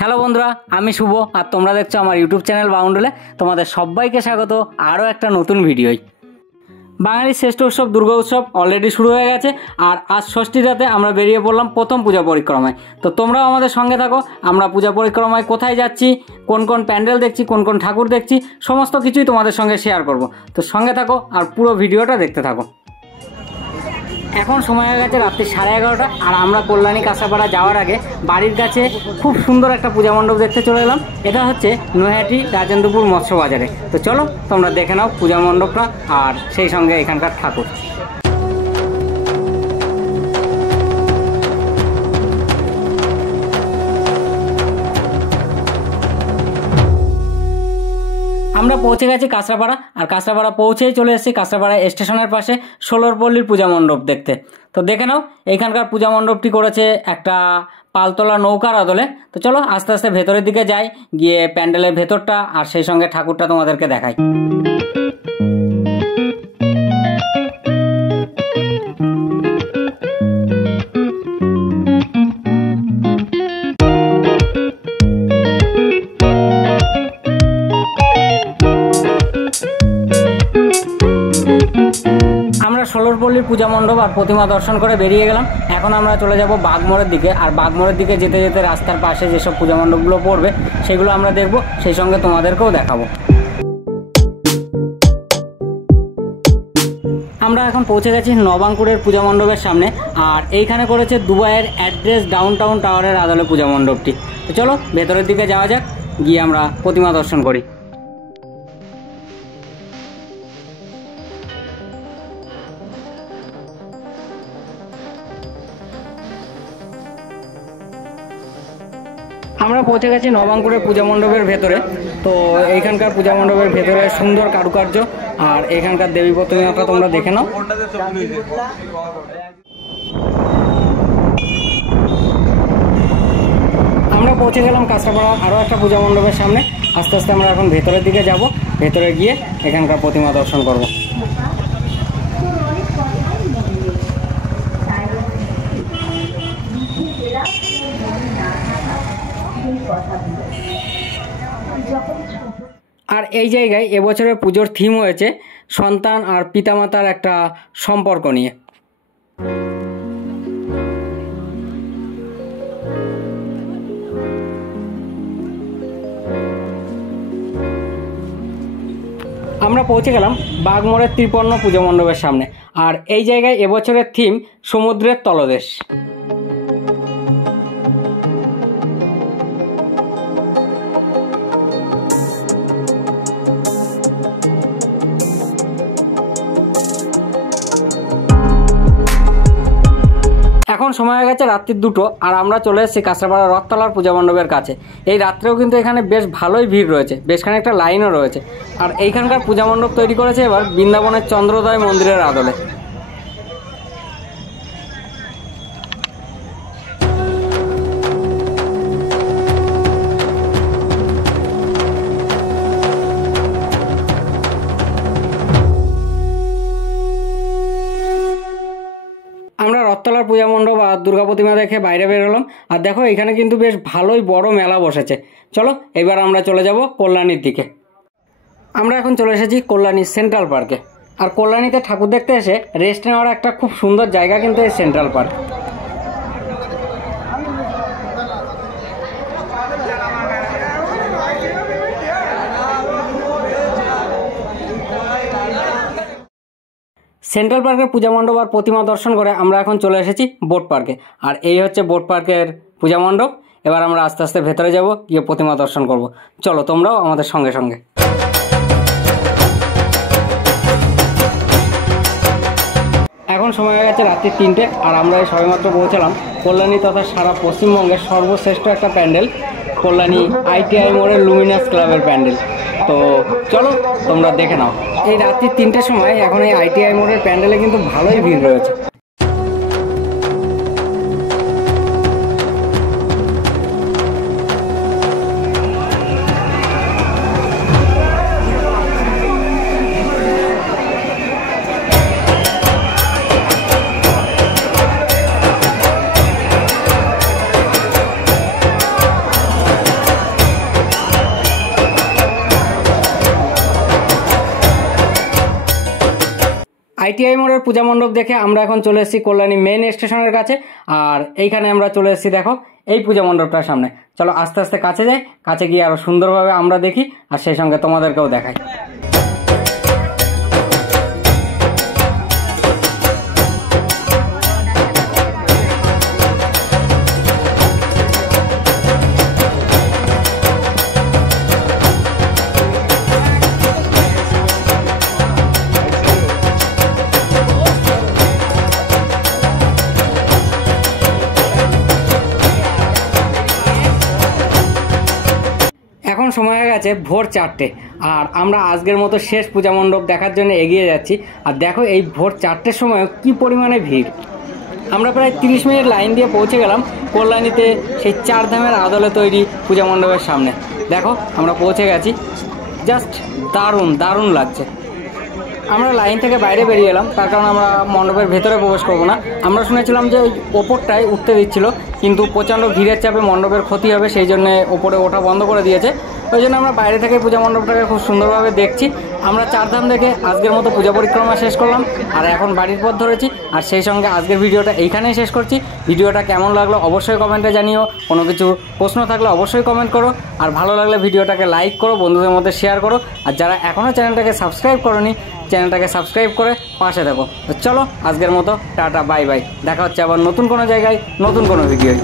Hello বন্ধুরা, আমি শুভ আর তোমরা দেখছো আমার ইউটিউব চ্যানেল বাউন্ডুলে। তোমাদের সবাইকে স্বাগত আরও একটা নতুন ভিডিওয়। বাঙালির শ্রেষ্ঠ উৎসব দুর্গা উৎসব অলরেডি শুরু হয়ে গেছে, আর আজ ষষ্ঠী রাতে আমরা বেরিয়ে পড়লাম প্রথম পূজা পরিক্রমায়। তো তোমরাও আমাদের সঙ্গে থাকো। আমরা পূজা পরিক্রমায় কোথায় যাচ্ছি, কোন কোন প্যান্ডেল দেখছি, কোন কোন ঠাকুর দেখছি, সমস্ত কিছুই তোমাদের সঙ্গে শেয়ার করব। তো সঙ্গে থাকো আর পুরো ভিডিওটা দেখতে থাকো। এখন সময় হয়ে গেছে রাত্রি 11:30, আর আমরা কল্যাণী কাঁসাপাড়া যাওয়ার আগে বাড়ির কাছে খুব সুন্দর একটা পূজা মণ্ডপ দেখতে চলে এলাম। এটা হচ্ছে নৈহাটি রাজেন্দ্রপুর মৎস্য বাজারে। তো চলো তোমরা দেখে নাও পূজা মণ্ডপটা আর সেই সঙ্গে এখানকার ঠাকুর। আমরা পৌঁছে গেছি কাঁচরাপাড়া, আর কাঁচরাপাড়া পৌঁছেই চলে এসেছি কাঁচরাপাড়া স্টেশনের পাশে ষোলরপল্লীর পূজা মণ্ডপ দেখতে। তো দেখে নাও এইখানকার পূজা মণ্ডপটি করেছে একটা পালতোলা নৌকার আদলে। তো চলো আস্তে আস্তে ভেতরের দিকে যাই, গিয়ে প্যান্ডেলের ভেতরটা আর সেই সঙ্গে ঠাকুরটা তোমাদেরকে দেখাই। আমরা ষোলরপল্লীর পূজা মণ্ডপ আর প্রতিমা দর্শন করে বেরিয়ে গেলাম। এখন আমরা চলে যাব বাগমোড়ের দিকে, আর বাগমোড়ের দিকে যেতে যেতে রাস্তার পাশে যেসব পূজা মণ্ডপগুলো পড়বে সেগুলো আমরা দেখব, সেই সঙ্গে তোমাদেরকেও দেখাবো। আমরা এখন পৌঁছে গেছি নবাঙ্কুরের পূজা মণ্ডপের সামনে, আর এইখানে করেছে দুবাইয়ের অ্যাড্রেস ডাউনটাউন টাওয়ারের আদলে পূজা মণ্ডপটি। তো চলো ভেতরের দিকে যাওয়া যাক, গিয়ে আমরা প্রতিমা দর্শন করি। আমরা পৌঁছে গেছি নবাঙ্কুরের পূজা মণ্ডপের ভেতরে। তো এইখানকার পূজা মণ্ডপের ভেতরে সুন্দর কারুকার্য, আর এখানকার দেবী প্রতিমাটা তোমরা দেখে নাও। আমরা পৌঁছে গেলাম কাঁচরাপাড়া আরও একটা পূজা মণ্ডপের সামনে। আস্তে আস্তে আমরা এখন ভেতরের দিকে যাব, ভেতরে গিয়ে এখানকার প্রতিমা দর্শন করব। আর এই জায়গায় এবছরের পুজোর থিম হয়েছে সন্তান আর পিতামাতার একটা সম্পর্ক নিয়ে। আমরা পৌঁছে গেলাম বাগমোড়ের ত্রিপর্ণ পূজা মণ্ডপের সামনে, আর এই জায়গায় এবছরের থিম সমুদ্রের তলদেশ। এখন সময় হয়ে গেছে রাত্রির 2টো, আর আমরা চলে এসেছি কাঁচরাপাড়া রথতলার পূজা মণ্ডপের কাছে। এই রাত্রেও কিন্তু এখানে বেশ ভালোই ভিড় রয়েছে, বেশ খানিকটা লাইনও রয়েছে। আর এইখানকার পূজা মণ্ডপ তৈরি করেছে এবার বৃন্দাবনের চন্দ্রোদয় মন্দিরের আদলে। আমরা রথতলার পূজা মণ্ডপ আর দুর্গা প্রতিমা দেখে বাইরে বেরোলাম, আর দেখো এখানে কিন্তু বেশ ভালোই বড় মেলা বসেছে। চলো এবার আমরা চলে যাব কল্যাণীর দিকে। আমরা এখন চলে এসেছি কল্যাণী সেন্ট্রাল পার্কে, আর কল্যাণীতে ঠাকুর দেখতে এসে রেস্ট নেওয়ার একটা খুব সুন্দর জায়গা কিন্তু এই সেন্ট্রাল পার্ক। সেন্ট্রাল পার্কের পূজা মণ্ডপ আর প্রতিমা দর্শন করে আমরা এখন চলে এসেছি বোট পার্কে, আর এই হচ্ছে বোট পার্কের পূজা মণ্ডপ। এবার আমরা আস্তে আস্তে ভেতরে যাব, গিয়ে প্রতিমা দর্শন করব। চলো তোমরাও আমাদের সঙ্গে সঙ্গে। এখন সময় হয়ে গেছে রাত্রি 3টে, আর আমরা সবেমাত্র পৌঁছালাম কল্যাণী তথা সারা পশ্চিমবঙ্গের সর্বশ্রেষ্ঠ একটা প্যান্ডেল, কল্যাণী ITI মোড়ের লুমিনাস ক্লাবের প্যান্ডেল। তো চলো তোমরা দেখে নাও। এই রাত্রি 3টের সময় এখন এই ITI মোড়ের প্যান্ডেলে কিন্তু ভালোই ভিড় রয়েছে। ITI মোড়ের পূজা মণ্ডপ দেখে আমরা এখন চলে এসেছি কল্যাণী মেন স্টেশনের কাছে। আর এইখানে আমরা চলে এসেছি দেখো এই পূজা মণ্ডপটার সামনে। চলো আস্তে আস্তে কাছে যাই, কাছে গিয়ে আরো সুন্দরভাবে আমরা দেখি আর সেই সঙ্গে তোমাদেরকেও দেখাই। এখন সময় হয়ে গেছে ভোর 4টে, আর আমরা আজকের মতো শেষ পূজা মণ্ডপ দেখার জন্য এগিয়ে যাচ্ছি। আর দেখো এই ভোর 4টের সময় কি পরিমাণে ভিড়। আমরা প্রায় 30 মিনিট লাইন দিয়ে পৌঁছে গেলাম কল্যাণীতে সেই 4 ধামের আদলে তৈরি পূজা মণ্ডপের সামনে। দেখো আমরা পৌঁছে গেছি, জাস্ট দারুণ দারুণ লাগছে। আমরা লাইন থেকে বাইরে বেরিয়ে এলাম, তার কারণ আমরা মণ্ডপের ভেতরে প্রবেশ করবো না। আমরা শুনেছিলাম যে ওই ওপরটায় উঠতে দিচ্ছিল, কিন্তু প্রচণ্ড ভিড়ের চাপে মণ্ডপের ক্ষতি হবে, সেই জন্য ওপরে ওঠা বন্ধ করে দিয়েছে। ওই জন্য আমরা বাইরে থেকে পূজা মণ্ডপটাকে খুব সুন্দরভাবে দেখছি। আমরা 4 ধাম দেখে আজকের মতো পূজা পরিক্রমা শেষ করলাম, আর এখন বাড়ির পথ ধরেছি। আর সেই সঙ্গে আজকের ভিডিওটা এইখানেই শেষ করছি। ভিডিওটা কেমন লাগলো অবশ্যই কমেন্টে জানিও, কোনো কিছু প্রশ্ন থাকলে অবশ্যই কমেন্ট করো, আর ভালো লাগলে ভিডিওটাকে লাইক করো, বন্ধুদের মধ্যে শেয়ার করো। আর যারা এখনও চ্যানেলটাকে সাবস্ক্রাইব করোনি, চ্যানেলটাকে সাবস্ক্রাইব করে পাশে থাকো। তো চলো আজকের মতো টাটা, বাই বাই। দেখা হচ্ছে আবার নতুন কোনো জায়গায় নতুন কোনো ভিডিওয়।